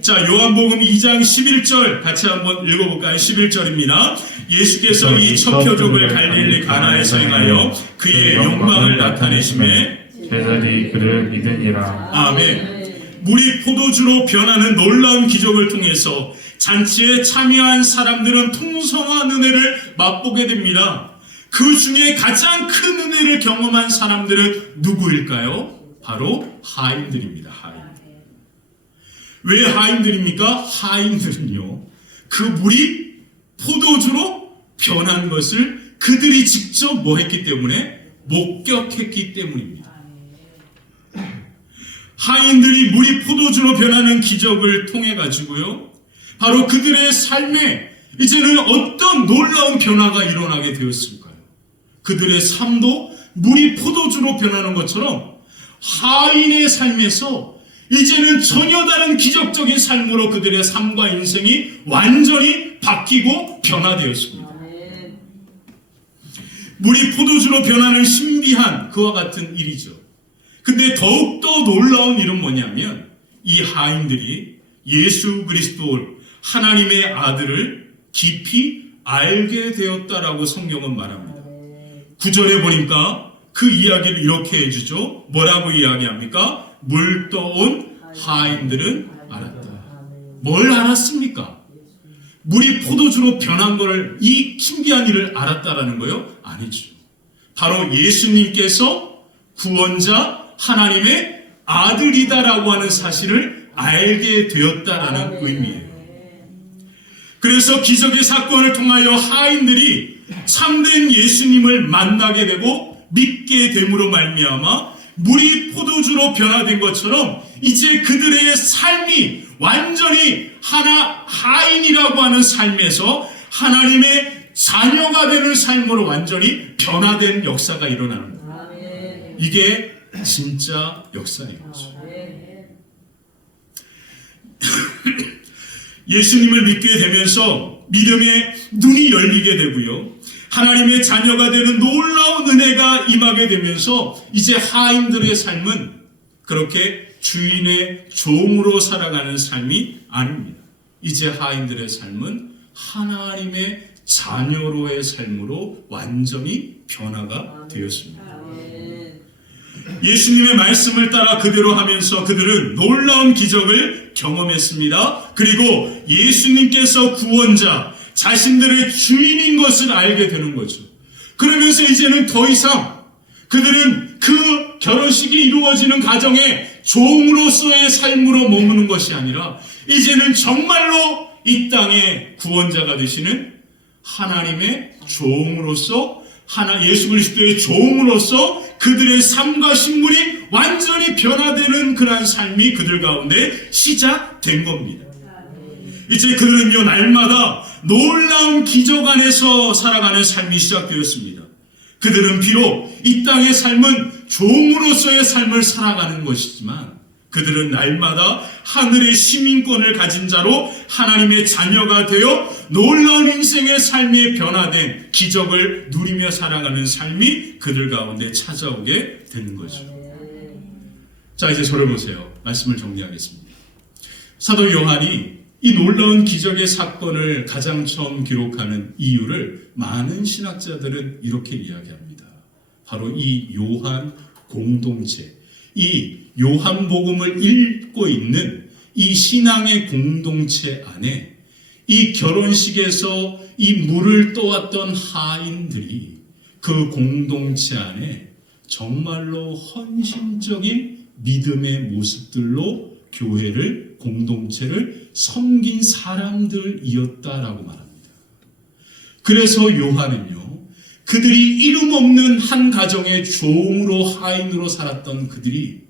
자, 요한복음 2장 11절 같이 한번 읽어볼까요? 11절입니다. 예수께서 이 첫 표적을 갈릴리 가나에서 행하여 그의 영광을 나타내심에 제자들이 그를 믿으니라. 아멘. 물이 포도주로 변하는 놀라운 기적을 통해서 잔치에 참여한 사람들은 풍성한 은혜를 맛보게 됩니다. 그 중에 가장 큰 은혜를 경험한 사람들은 누구일까요? 바로 하인들입니다. 하인. 왜 하인들입니까? 하인들은요, 그 물이 포도주로 변한 것을 그들이 직접 뭐 했기 때문에? 목격했기 때문입니다. 하인들이 물이 포도주로 변하는 기적을 통해 가지고요, 바로 그들의 삶에 이제는 어떤 놀라운 변화가 일어나게 되었을까요? 그들의 삶도 물이 포도주로 변하는 것처럼 하인의 삶에서 이제는 전혀 다른 기적적인 삶으로 그들의 삶과 인생이 완전히 바뀌고 변화되었습니다. 물이 포도주로 변하는 신비한 그와 같은 일이죠. 근데 더욱더 놀라운 일은 뭐냐면 이 하인들이 예수 그리스도 하나님의 아들을 깊이 알게 되었다라고 성경은 말합니다. 9절에 보니까 그 이야기를 이렇게 해주죠. 뭐라고 이야기합니까? 물 떠온 하인들은 알았다. 뭘 알았습니까? 물이 포도주로 변한 것을, 이 신비한 일을 알았다라는 거요? 아니죠. 바로 예수님께서 구원자 하나님의 아들이다라고 하는 사실을 알게 되었다라는 의미예요. 그래서 기적의 사건을 통하여 하인들이 참된 예수님을 만나게 되고 믿게 됨으로 말미암아 물이 포도주로 변화된 것처럼 이제 그들의 삶이 완전히 하인이라고 하는 삶에서 하나님의 자녀가 되는 삶으로 완전히 변화된 역사가 일어나는 거예요. 이게 진짜 역사인 거죠. 예수님을 믿게 되면서 믿음의 눈이 열리게 되고요, 하나님의 자녀가 되는 놀라운 은혜가 임하게 되면서 이제 하인들의 삶은 그렇게 주인의 종으로 살아가는 삶이 아닙니다. 이제 하인들의 삶은 하나님의 자녀로의 삶으로 완전히 변화가 되었습니다. 예수님의 말씀을 따라 그대로 하면서 그들은 놀라운 기적을 경험했습니다. 그리고 예수님께서 구원자, 자신들의 주인인 것을 알게 되는 거죠. 그러면서 이제는 더 이상 그들은 그 결혼식이 이루어지는 가정에 종으로서의 삶으로 머무는 것이 아니라 이제는 정말로 이 땅의 구원자가 되시는 하나님의 종으로서, 예수 그리스도의 종으로서 그들의 삶과 신분이 완전히 변화되는 그러한 삶이 그들 가운데 시작된 겁니다. 이제 그들은요, 날마다 놀라운 기적 안에서 살아가는 삶이 시작되었습니다. 그들은 비록 이 땅의 삶은 종으로서의 삶을 살아가는 것이지만 그들은 날마다 하늘의 시민권을 가진 자로 하나님의 자녀가 되어 놀라운 인생의 삶이 변화된 기적을 누리며 살아가는 삶이 그들 가운데 찾아오게 되는 거죠. 자, 이제 저를 보세요. 말씀을 정리하겠습니다. 사도 요한이 이 놀라운 기적의 사건을 가장 처음 기록하는 이유를 많은 신학자들은 이렇게 이야기합니다. 바로 이 요한 공동체, 이 요한복음을 읽고 있는 이 신앙의 공동체 안에 이 결혼식에서 이 물을 떠왔던 하인들이 그 공동체 안에 정말로 헌신적인 믿음의 모습들로 교회를, 공동체를 섬긴 사람들이었다라고 말합니다. 그래서 요한은요, 그들이 이름 없는 한 가정의 종으로, 하인으로 살았던 그들이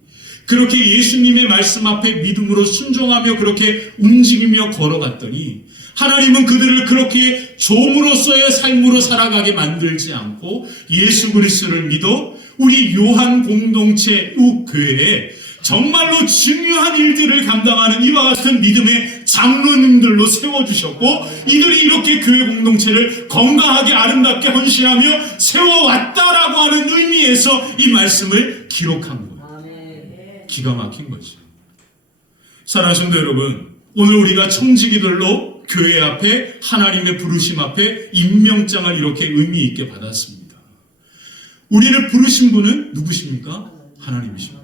그렇게 예수님의 말씀 앞에 믿음으로 순종하며 그렇게 움직이며 걸어갔더니 하나님은 그들을 그렇게 종으로서의 삶으로 살아가게 만들지 않고 예수 그리스도를 믿어 우리 요한 공동체 교회에 정말로 중요한 일들을 감당하는 이와 같은 믿음의 장로님들로 세워주셨고, 이들이 이렇게 교회 공동체를 건강하게 아름답게 헌신하며 세워왔다라고 하는 의미에서 이 말씀을 기록한 거예요. 기가 막힌 거죠. 사랑하는 성도 여러분, 오늘 우리가 청지기들로 교회 앞에 하나님의 부르심 앞에 임명장을 이렇게 의미 있게 받았습니다. 우리를 부르신 분은 누구십니까? 하나님이십니다.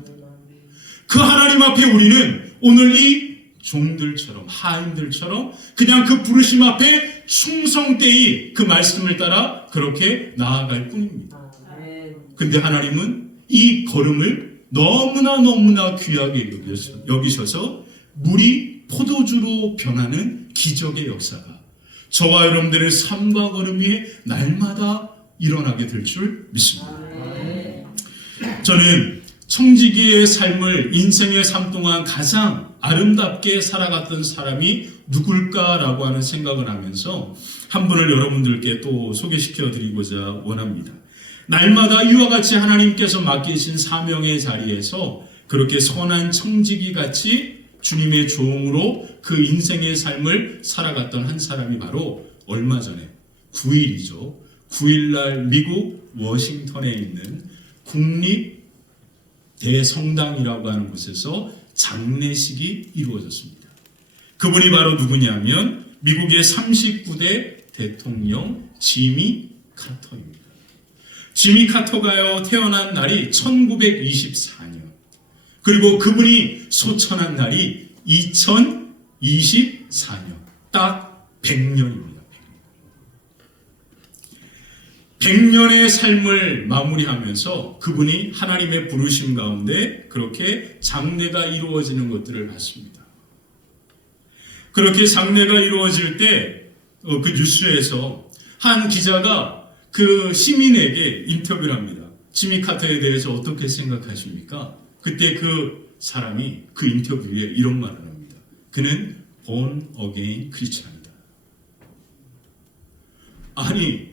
그 하나님 앞에 우리는 오늘 이 종들처럼, 하인들처럼 그냥 그 부르심 앞에 충성되이 그 말씀을 따라 그렇게 나아갈 뿐입니다. 근데 하나님은 이 걸음을 너무나 귀하게 여기셔서 물이 포도주로 변하는 기적의 역사가 저와 여러분들의 삶과 걸음 위에 날마다 일어나게 될 줄 믿습니다. 저는 청지기의 삶을 인생의 삶 동안 가장 아름답게 살아갔던 사람이 누굴까라고 하는 생각을 하면서 한 분을 여러분들께 또 소개시켜 드리고자 원합니다. 날마다 이와 같이 하나님께서 맡기신 사명의 자리에서 그렇게 선한 청지기 같이 주님의 종으로 그 인생의 삶을 살아갔던 한 사람이 바로 얼마 전에 9일이죠. 9일날 미국 워싱턴에 있는 국립 대성당이라고 하는 곳에서 장례식이 이루어졌습니다. 그분이 바로 누구냐면 미국의 39대 대통령 지미 카터입니다. 지미 카터가요 태어난 날이 1924년, 그리고 그분이 소천한 날이 2024년, 딱 100년입니다. 100년의 삶을 마무리하면서 그분이 하나님의 부르심 가운데 그렇게 장례가 이루어지는 것들을 봤습니다. 그렇게 장례가 이루어질 때 그 뉴스에서 한 기자가 그 시민에게 인터뷰를 합니다. 지미 카터에 대해서 어떻게 생각하십니까? 그때 그 사람이 그 인터뷰에 이런 말을 합니다. 그는 born again 크리스찬이다. 아니,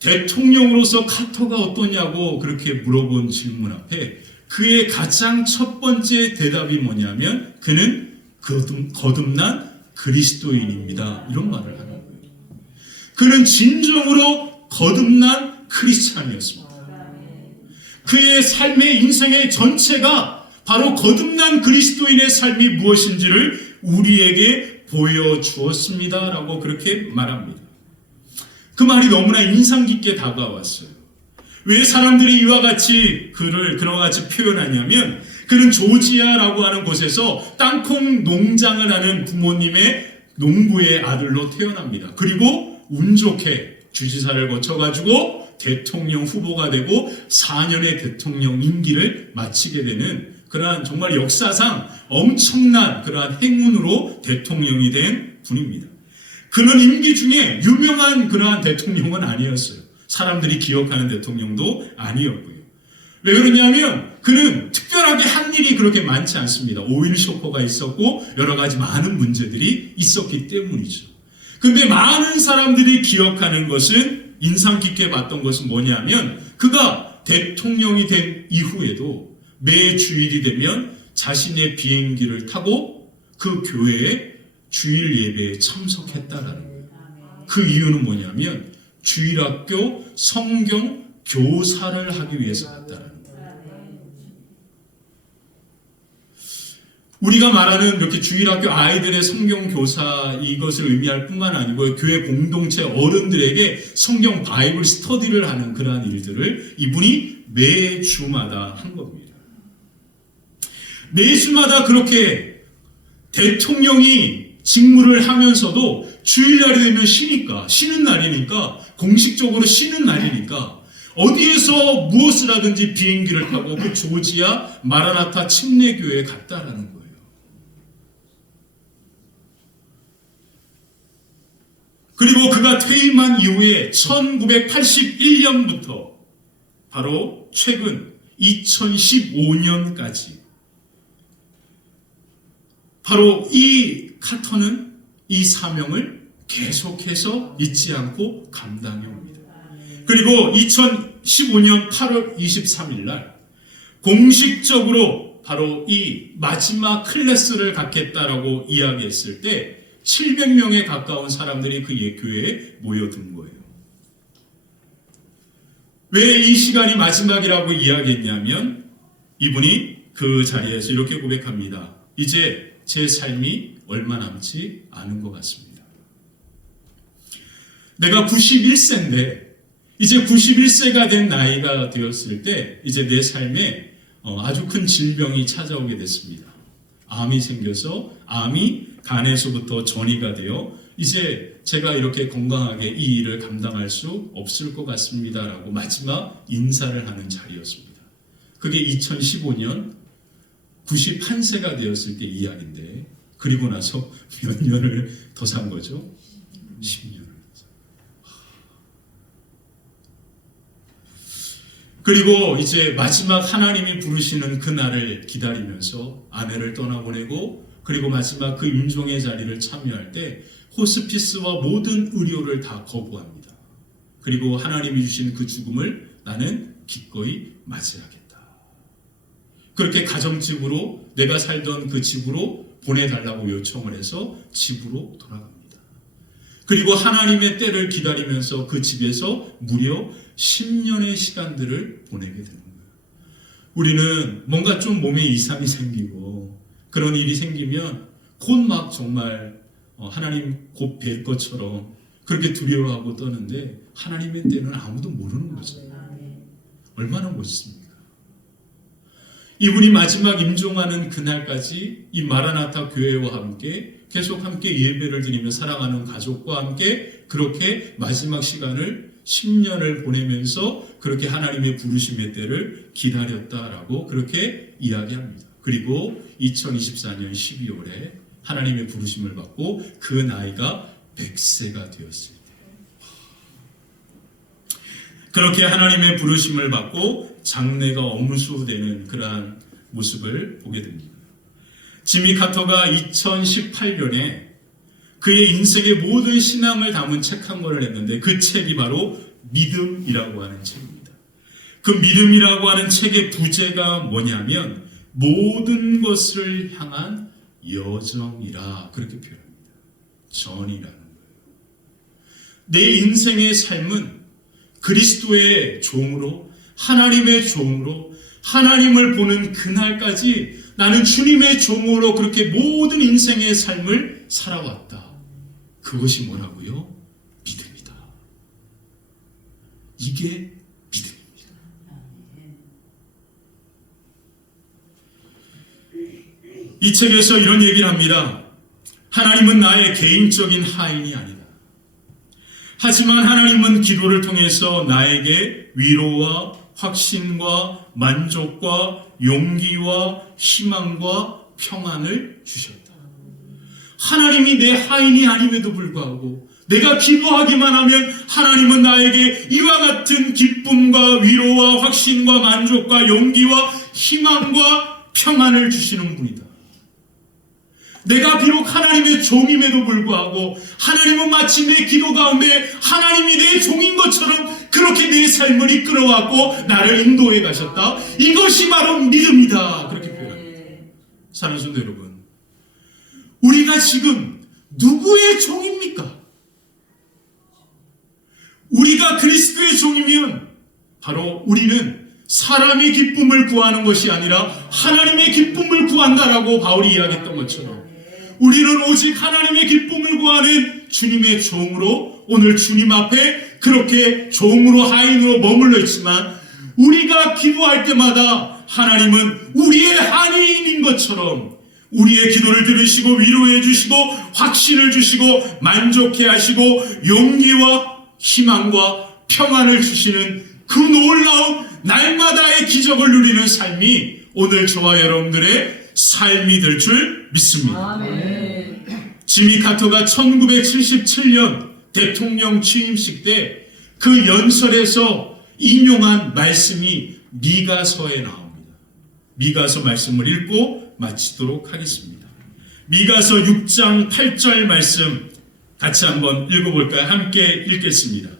대통령으로서 카터가 어떠냐고 그렇게 물어본 질문 앞에 그의 가장 첫 번째 대답이 뭐냐면 그는 거듭난 그리스도인입니다. 이런 말을 하는 거예요. 그는 진정으로 거듭난 크리스찬이었습니다. 그의 삶의 인생의 전체가 바로 거듭난 그리스도인의 삶이 무엇인지를 우리에게 보여주었습니다. 라고 그렇게 말합니다. 그 말이 너무나 인상 깊게 다가왔어요. 왜 사람들이 이와 같이 그와 같이 표현하냐면 그는 조지아라고 하는 곳에서 땅콩 농장을 하는 부모님의 농부의 아들로 태어납니다. 그리고 운 좋게 주지사를 거쳐가지고 대통령 후보가 되고 4년의 대통령 임기를 마치게 되는 그러한 정말 역사상 엄청난 그러한 행운으로 대통령이 된 분입니다. 그는 임기 중에 유명한 그러한 대통령은 아니었어요. 사람들이 기억하는 대통령도 아니었고요. 왜 그러냐면 그는 특별하게 한 일이 그렇게 많지 않습니다. 오일 쇼커가 있었고 여러 가지 많은 문제들이 있었기 때문이죠. 근데 많은 사람들이 기억하는 것은, 인상 깊게 봤던 것은 뭐냐면 그가 대통령이 된 이후에도 매 주일이 되면 자신의 비행기를 타고 그 교회에 주일 예배에 참석했다라는 거예요. 그 이유는 뭐냐면 주일학교 성경 교사를 하기 위해서 갔다라는 거예요. 우리가 말하는 이렇게 주일학교 아이들의 성경 교사 이것을 의미할 뿐만 아니고 교회 공동체 어른들에게 성경 바이블 스터디를 하는 그러한 일들을 이분이 매주마다 한 겁니다. 매주마다 그렇게 대통령이 직무를 하면서도 주일날이 되면 쉬는 날이니까, 공식적으로 쉬는 날이니까 어디에서 무엇을 하든지 비행기를 타고 그 조지아 마라나타 침례교회에 갔다라는 거예요. 그리고 그가 퇴임한 이후에 1981년부터 바로 최근 2015년까지 바로 이 카터는 이 사명을 계속해서 잊지 않고 감당해 옵니다. 그리고 2015년 8월 23일 날 공식적으로 바로 이 마지막 클래스를 갖겠다라고 이야기했을 때 700명에 가까운 사람들이 그 교회에 모여든 거예요. 왜 이 시간이 마지막이라고 이야기했냐면 이분이 그 자리에서 이렇게 고백합니다. 이제 제 삶이 얼마 남지 않은 것 같습니다. 내가 91세인데 이제 91세가 된 나이가 되었을 때 이제 내 삶에 아주 큰 질병이 찾아오게 됐습니다. 암이 생겨서 암이 간에서부터 전이가 되어 이제 제가 이렇게 건강하게 이 일을 감당할 수 없을 것 같습니다 라고 마지막 인사를 하는 자리였습니다. 그게 2015년 91세가 되었을 때 이야기인데 그리고 나서 몇 년을 더 산 거죠? 10년을. 그리고 이제 마지막 하나님이 부르시는 그날을 기다리면서 아내를 떠나보내고 그리고 마지막 그 임종의 자리를 참여할 때 호스피스와 모든 의료를 다 거부합니다. 그리고 하나님이 주신 그 죽음을 나는 기꺼이 맞이하겠다. 그렇게 가정집으로 내가 살던 그 집으로 보내달라고 요청을 해서 집으로 돌아갑니다. 그리고 하나님의 때를 기다리면서 그 집에서 무려 10년의 시간들을 보내게 되는 거예요. 우리는 뭔가 좀 몸에 이상이 생기고 그런 일이 생기면 곧 막 정말 하나님 곧 뵐 것처럼 그렇게 두려워하고 떠는데 하나님의 때는 아무도 모르는 거죠. 얼마나 멋있습니까? 이분이 마지막 임종하는 그날까지 이 마라나타 교회와 함께 계속 함께 예배를 드리며 사랑하는 가족과 함께 그렇게 마지막 시간을 10년을 보내면서 그렇게 하나님의 부르심의 때를 기다렸다라고 그렇게 이야기합니다. 그리고 2024년 12월에 하나님의 부르심을 받고 그 나이가 100세가 되었을 때 그렇게 하나님의 부르심을 받고 장래가 엄수되는 그러한 모습을 보게 됩니다. 지미 카터가 2018년에 그의 인생의 모든 신앙을 담은 책 한 권을 냈는데 그 책이 바로 믿음이라고 하는 책입니다. 그 믿음이라고 하는 책의 부제가 뭐냐면 모든 것을 향한 여정이라 그렇게 표현합니다. 전이라는 거예요. 내 인생의 삶은 그리스도의 종으로 하나님의 종으로 하나님을 보는 그날까지 나는 주님의 종으로 그렇게 모든 인생의 삶을 살아왔다. 그것이 뭐라고요? 믿음이다. 이게 믿음입니다. 이 책에서 이런 얘기를 합니다. 하나님은 나의 개인적인 하인이 아니다. 하지만 하나님은 기도를 통해서 나에게 위로와 확신과 만족과 용기와 희망과 평안을 주셨다. 하나님이 내 하인이 아님에도 불구하고 내가 기도하기만 하면 하나님은 나에게 이와 같은 기쁨과 위로와 확신과 만족과 용기와 희망과 평안을 주시는 분이다. 내가 비록 하나님의 종임에도 불구하고 하나님은 마치 내 기도 가운데 하나님이 내 종인 것처럼 그렇게 내 삶을 이끌어왔고 나를 인도해 가셨다. 이것이 바로 믿음이다. 그렇게 표현합니다. 사랑하는 성도 여러분, 우리가 지금 누구의 종입니까? 우리가 그리스도의 종이면 바로 우리는 사람의 기쁨을 구하는 것이 아니라 하나님의 기쁨을 구한다라고 바울이 이야기했던 것처럼 우리는 오직 하나님의 기쁨을 구하는 주님의 종으로 오늘 주님 앞에 그렇게 종으로 하인으로 머물러 있지만 우리가 기도할 때마다 하나님은 우리의 하인인 것처럼 우리의 기도를 들으시고 위로해 주시고 확신을 주시고 만족해 하시고 용기와 희망과 평안을 주시는 그 놀라운 날마다의 기적을 누리는 삶이 오늘 저와 여러분들의 삶이 될 줄 믿습니다. 지미 카터가 1977년 대통령 취임식 때 그 연설에서 인용한 말씀이 미가서에 나옵니다. 미가서 말씀을 읽고 마치도록 하겠습니다. 미가서 6장 8절 말씀 같이 한번 읽어볼까요? 함께 읽겠습니다.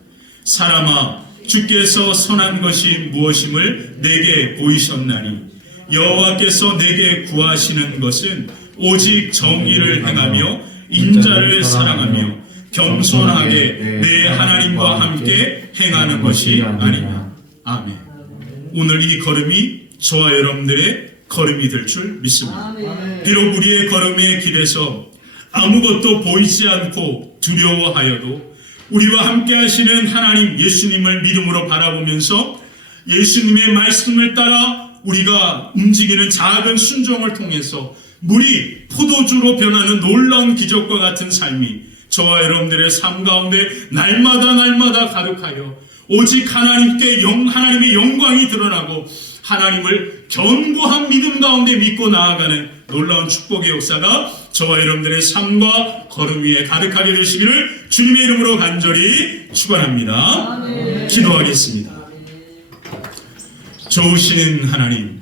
사람아, 주께서 선한 것이 무엇임을 내게 보이셨나니 여호와께서 내게 구하시는 것은 오직 정의를 행하며 인자를 사랑하며 겸손하게 내 하나님과 함께 행하는 것이 아니냐. 아멘. 오늘 이 걸음이 저와 여러분들의 걸음이 될 줄 믿습니다. 비록 우리의 걸음의 길에서 아무것도 보이지 않고 두려워하여도 우리와 함께 하시는 하나님 예수님을 믿음으로 바라보면서 예수님의 말씀을 따라 우리가 움직이는 작은 순종을 통해서 물이 포도주로 변하는 놀라운 기적과 같은 삶이 저와 여러분들의 삶 가운데 날마다 가득하여 오직 하나님의 영광이 드러나고 하나님을 견고한 믿음 가운데 믿고 나아가는 놀라운 축복의 역사가 저와 여러분들의 삶과 걸음 위에 가득하게 되시기를 주님의 이름으로 간절히 축원합니다. 기도하겠습니다. 좋으신 하나님,